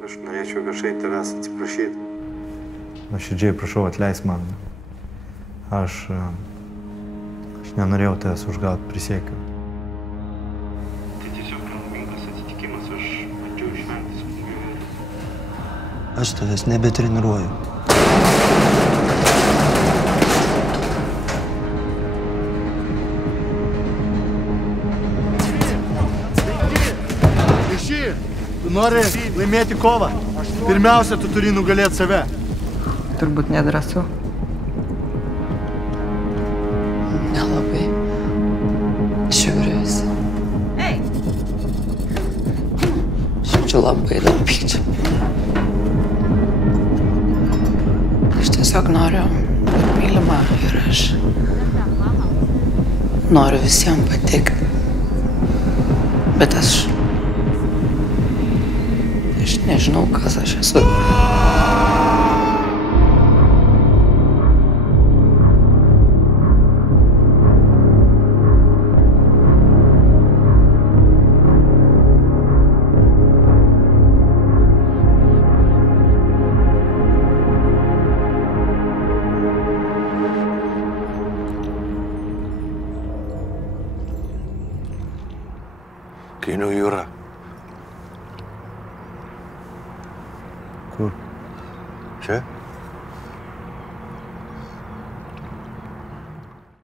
Aš norėčiau viešai tavęs atsiprašyti. Nuoširdžiai prašau, atleisk man. Aš nenorėjau tavęs užgauti, prisiekiu. Tai tiesiog nelaimingas atsitikimas, aš bandžiau išvengti smūgių. Aš tavęs nebetreniruoju. Tu nori laimėti kovą. Pirmiausia, tu turi nugalėti save. Turbūt nedrąsu. Nelabai. Žiūrėsi. Šiandžiu labai daug pykčio. Aš tiesiog noriu būti mylima ir aš noriu visiems patikti. Bet aš nežinau, kas aš esu. Kainių jūra. Kur? Čia?